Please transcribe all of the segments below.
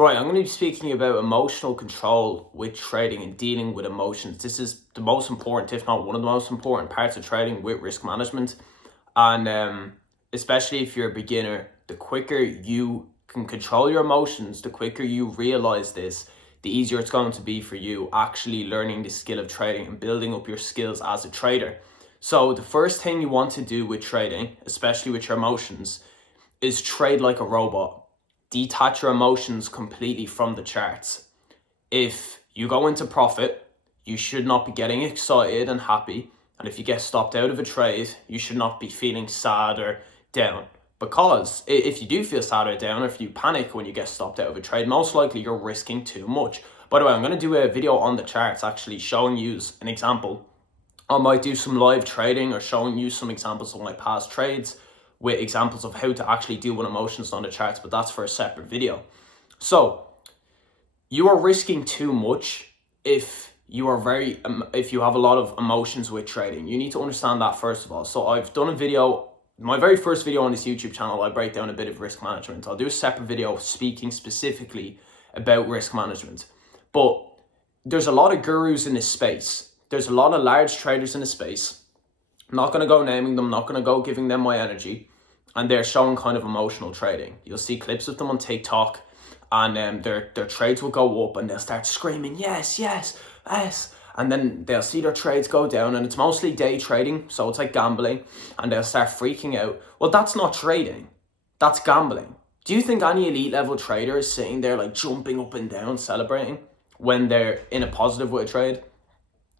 Right, I'm going to be speaking about emotional control with trading and dealing with emotions. This is the most important, if not one of the most important parts of trading with risk management. And especially if you're a beginner, the quicker you can control your emotions, the quicker you realize this, the easier it's going to be for you actually learning the skill of trading and building up your skills as a trader. So the first thing you want to do with trading, especially with your emotions, is trade like a robot. Detach your emotions completely from the charts. If you go into profit, you should not be getting excited and happy. And if you get stopped out of a trade, you should not be feeling sad or down. Because if you do feel sad or down, or if you panic when you get stopped out of a trade, most likely you're risking too much. By the way, I'm going to do a video on the charts actually showing you an example. I might do some live trading or showing you some examples of my past trades with examples of how to actually deal with emotions on the charts, but that's for a separate video. So you are risking too much if you have a lot of emotions with trading. You need to understand that first of all. So I've done a video, my very first video on this YouTube channel, I break down a bit of risk management. I'll do a separate video speaking specifically about risk management. But there's a lot of gurus in this space. There's a lot of large traders in the space. I'm not going to go naming them, not going to go giving them my energy. And they're showing kind of emotional trading. You'll see clips of them on TikTok, and their trades will go up and they'll start screaming, yes, yes, yes. And then they'll see their trades go down, and it's mostly day trading, so it's like gambling, and they'll start freaking out. Well, that's not trading. That's gambling. Do you think any elite level trader is sitting there like jumping up and down, celebrating when they're in a positive with a trade?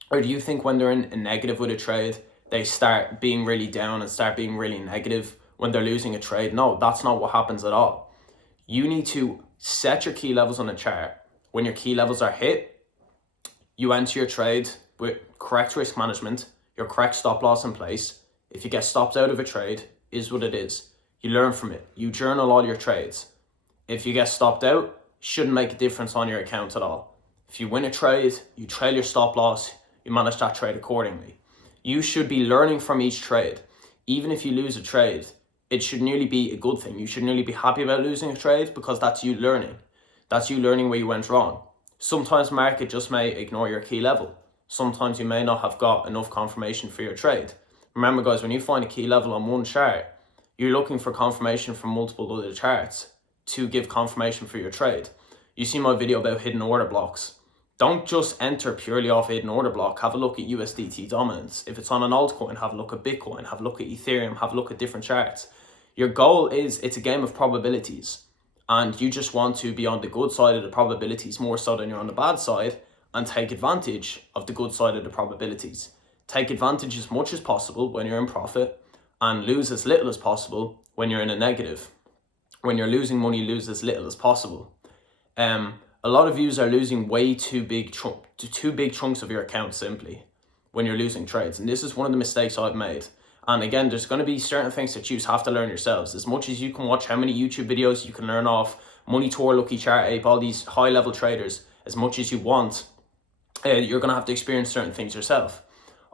Or do you think when they're in a negative with a trade, they start being really down and start being really negative when they're losing a trade? No, that's not what happens at all. You need to set your key levels on the chart. When your key levels are hit, you enter your trade with correct risk management, your correct stop loss in place. If you get stopped out of a trade, is what it is. You learn from it. You journal all your trades. If you get stopped out, shouldn't make a difference on your account at all. If you win a trade, you trail your stop loss, you manage that trade accordingly. You should be learning from each trade. Even if you lose a trade, it should nearly be a good thing. You should nearly be happy about losing a trade because that's you learning. That's you learning where you went wrong. Sometimes market just may ignore your key level. Sometimes you may not have got enough confirmation for your trade. Remember guys, when you find a key level on one chart, you're looking for confirmation from multiple other charts to give confirmation for your trade. You see my video about hidden order blocks. Don't just enter purely off a hidden order block. Have a look at USDT dominance. If it's on an altcoin, have a look at Bitcoin, have a look at Ethereum, have a look at different charts. Your goal is, it's a game of probabilities, and you just want to be on the good side of the probabilities more so than you're on the bad side, and take advantage of the good side of the probabilities. Take advantage as much as possible when you're in profit, and lose as little as possible when you're in a negative. When you're losing money, lose as little as possible. A lot of you are losing way too big chunks of your account simply when you're losing trades, and this is one of the mistakes I've made. And again, there's going to be certain things that you have to learn yourselves. As much as you can watch how many YouTube videos you can learn off Money Tour, Lucky Chart Ape, all these high level traders, as much as you want, you're going to have to experience certain things yourself.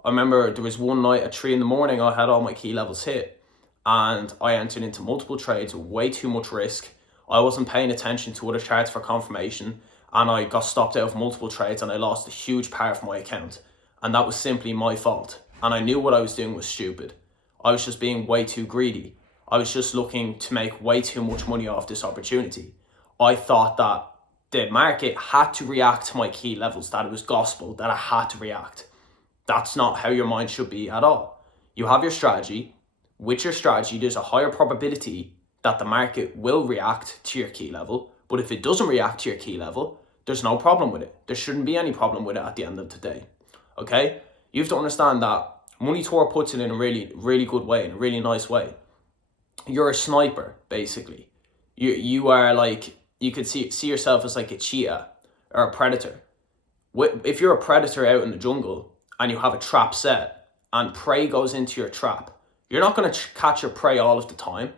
I remember there was one night at 3 in the morning, I had all my key levels hit, and I entered into multiple trades with way too much risk. I wasn't paying attention to other charts for confirmation, and I got stopped out of multiple trades, and I lost a huge part of my account. And that was simply my fault. And I knew what I was doing was stupid. I was just being way too greedy. I was just looking to make way too much money off this opportunity. I thought that the market had to react to my key levels, that it was gospel, that I had to react. That's not how your mind should be at all. You have your strategy. With your strategy, there's a higher probability that the market will react to your key level. But if it doesn't react to your key level, there's no problem with it. There shouldn't be any problem with it at the end of the day. Okay? You have to understand that Money Tour puts it in a really, really good way, in a really nice way. You're a sniper, basically. You are like, you could see yourself as like a cheetah or a predator. If you're a predator out in the jungle and you have a trap set and prey goes into your trap, you're not going to catch your prey all of the time.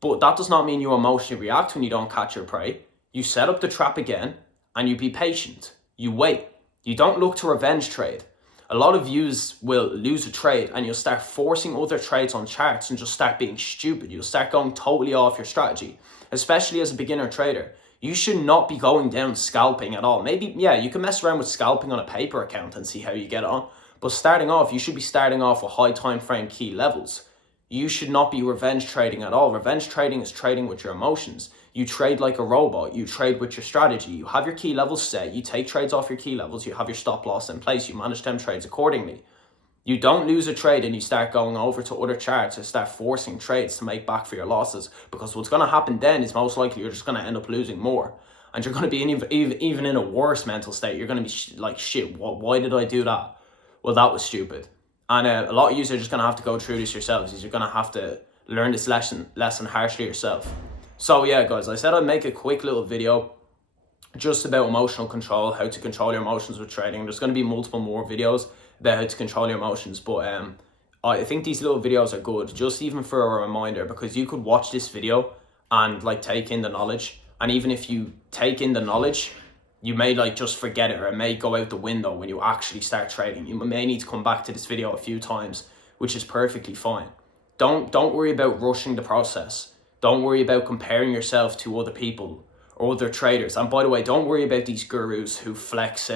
But that does not mean you emotionally react when you don't catch your prey. You set up the trap again and you be patient. You wait. You don't look to revenge trade. A lot of yous will lose a trade and you'll start forcing other trades on charts and just start being stupid. You'll start going totally off your strategy, especially as a beginner trader. You should not be going down scalping at all. Maybe, yeah, you can mess around with scalping on a paper account and see how you get on. But starting off, you should be starting off with high time frame key levels. You should not be revenge trading at all. Revenge trading is trading with your emotions. You trade like a robot. You trade with your strategy. You have your key levels set. You take trades off your key levels. You have your stop loss in place. You manage them trades accordingly. You don't lose a trade and you start going over to other charts or start forcing trades to make back for your losses, because what's going to happen then is most likely you're just going to end up losing more, and you're going to be even in a worse mental state. You're going to be like, shit, why did I do that? Well, that was stupid. And a lot of you are just going to have to go through this yourselves. You're going to have to learn this lesson harshly yourself. So yeah, guys, I said I'd make a quick little video just about emotional control, how to control your emotions with trading. There's going to be multiple more videos about how to control your emotions, but I think these little videos are good, just even for a reminder, because you could watch this video and like take in the knowledge, and even if you take in the knowledge, you may like just forget it, or it may go out the window when you actually start trading. You may need to come back to this video a few times, which is perfectly fine. Don't worry about rushing the process. Don't worry about comparing yourself to other people or other traders. And by the way, don't worry about these gurus who flex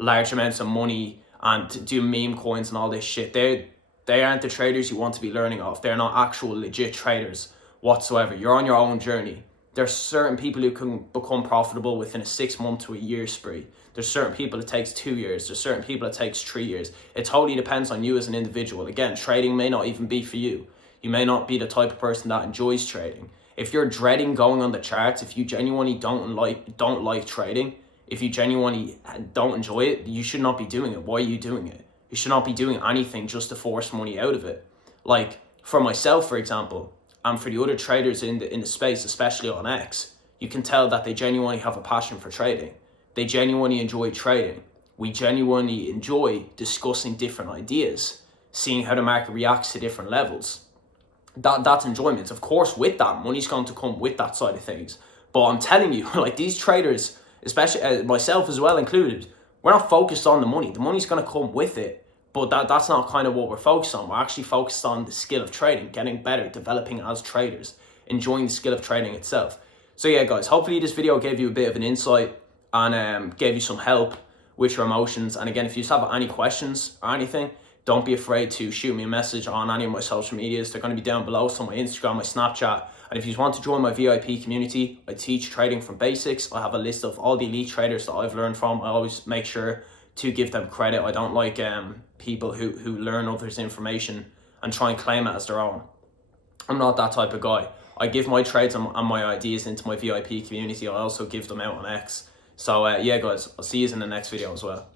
large amounts of money and do meme coins and all this shit. They aren't the traders you want to be learning off. They're not actual legit traders whatsoever. You're on your own journey. There's certain people who can become profitable within a 6 month to a year spree. There's certain people it takes 2 years. There's certain people it takes 3 years. It totally depends on you as an individual. Again, trading may not even be for you. You may not be the type of person that enjoys trading. If you're dreading going on the charts, if you genuinely don't like trading, if you genuinely don't enjoy it, you should not be doing it. Why are you doing it? You should not be doing anything just to force money out of it. Like for myself, for example, and for the other traders in the space, especially on X, you can tell that they genuinely have a passion for trading. They genuinely enjoy trading. We genuinely enjoy discussing different ideas, seeing how the market reacts to different levels. That's enjoyment. Of course, with that, money's going to come with that side of things. But I'm telling you, like these traders, especially myself as well included, we're not focused on the money. The money's going to come with it, but that's not kind of what we're focused on. We're actually focused on the skill of trading, getting better, developing as traders, enjoying the skill of trading itself. So yeah, guys, hopefully this video gave you a bit of an insight and gave you some help with your emotions. And again, if you just have any questions or anything, don't be afraid to shoot me a message on any of my social medias. They're going to be down below, so my Instagram, my Snapchat. And if you want to join my VIP community, I teach trading from basics. I have a list of all the elite traders that I've learned from. I always make sure to give them credit. I don't like people who learn others' information and try and claim it as their own. I'm not that type of guy. I give my trades and my ideas into my VIP community. I also give them out on X. So yeah, guys, I'll see you in the next video as well.